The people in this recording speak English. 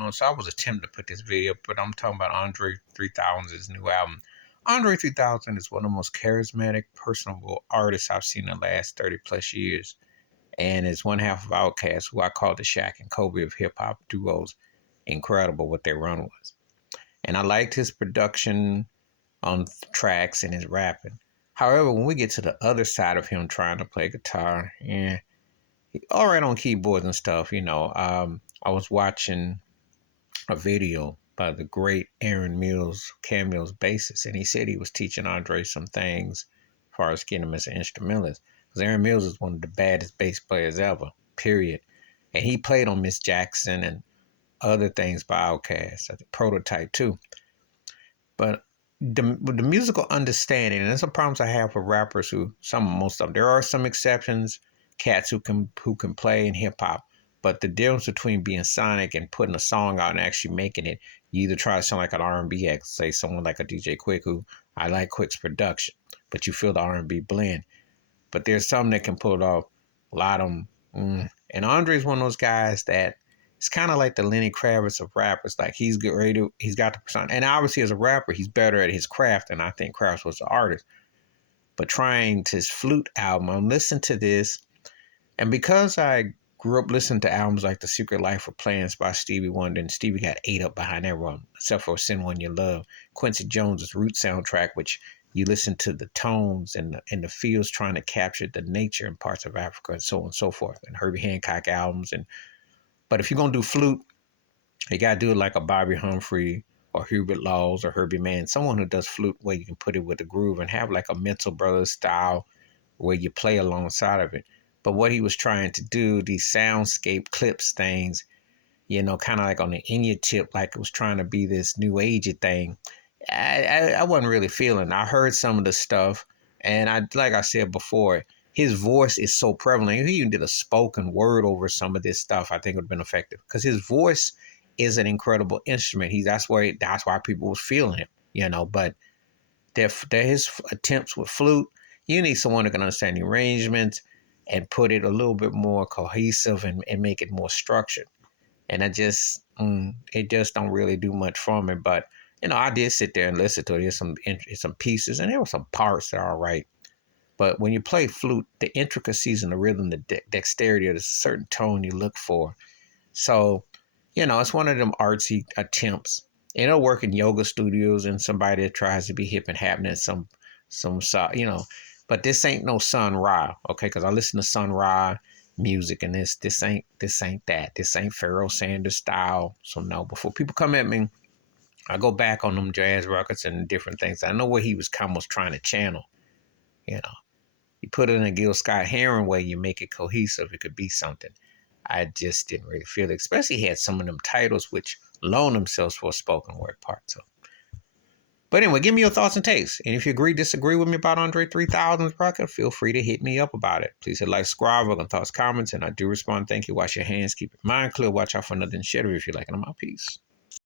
going on. So I was attempting to put this video, but I'm talking about Andre 3000's new album. Andre 3000 is one of the most charismatic, personable artists I've seen in the last 30 plus years. And is one half of Outkast, who I call the Shaq and Kobe of hip hop duos. Incredible what their run was. And I liked his production on tracks and his rapping. However, when we get to the other side of him trying to play guitar, yeah, all right on keyboards and stuff, I was watching a video by the great Aaron Mills, Cam Mills bassist, and he said he was teaching Andre some things as far as getting him as an instrumentalist. Because Aaron Mills is one of the baddest bass players ever, period. And he played on Miss Jackson and other things by Outkast, the Prototype too. But the musical understanding, and that's the problems I have with rappers most of them. There are some exceptions, cats who can play in hip hop, but the difference between being sonic and putting a song out and actually making it, you either try to sound like an R&B act, say someone like a DJ Quick, who I like Quick's production, but you feel the R&B blend. But there's some that can pull it off. A lot of them. And Andre's one of those guys that it's kind of like the Lenny Kravitz of rappers. Like he's got the persona. And obviously as a rapper, he's better at his craft than I think Kravitz was an artist. But trying to his flute album, I'm listening to this. And because I grew up listening to albums like The Secret Life of Plans by Stevie Wonder, and Stevie got ate up behind that one, except for Send One You Love. Quincy Jones's Root soundtrack, which you listen to the tones and the feels trying to capture the nature in parts of Africa and so on and so forth. And Herbie Hancock albums. But if you're going to do flute, you got to do it like a Bobby Humphrey or Hubert Laws or Herbie Mann, someone who does flute where you can put it with the groove and have like a Mental Brothers style where you play alongside of it. But what he was trying to do, these soundscape clips things, kind of like on the Enya tip, like it was trying to be this new agey thing. I wasn't really feeling. I heard some of the stuff, and like I said before, his voice is so prevalent. If he even did a spoken word over some of this stuff, I think it would have been effective because his voice is an incredible instrument. That's why people was feeling him, But his attempts with flute, you need someone who can understand the arrangements and put it a little bit more cohesive and make it more structured. And it just don't really do much for me. But I did sit there and listen to it. There's some pieces, and there were some parts that are all right. But when you play flute, the intricacies and the rhythm, the dexterity, there's a certain tone you look for. So, it's one of them artsy attempts. It'll work in yoga studios and somebody that tries to be hip and happening, But this ain't no Sun Ra, okay? Because I listen to Sun Ra music, and this ain't that. This ain't Pharoah Sanders style. So no, before people come at me, I go back on them jazz records and different things. I know what he was trying to channel. You put it in a Gil Scott-Heron way, you make it cohesive. It could be something. I just didn't really feel it. Especially he had some of them titles which loan themselves for a spoken word part. So. But anyway, give me your thoughts and takes. And if you disagree with me about Andre 3000's record, feel free to hit me up about it. Please hit like, subscribe, welcome thoughts, comments, and I do respond. Thank you. Wash your hands. Keep your mind clear. Watch out for nothing shittery if you like it. I'm out. Peace.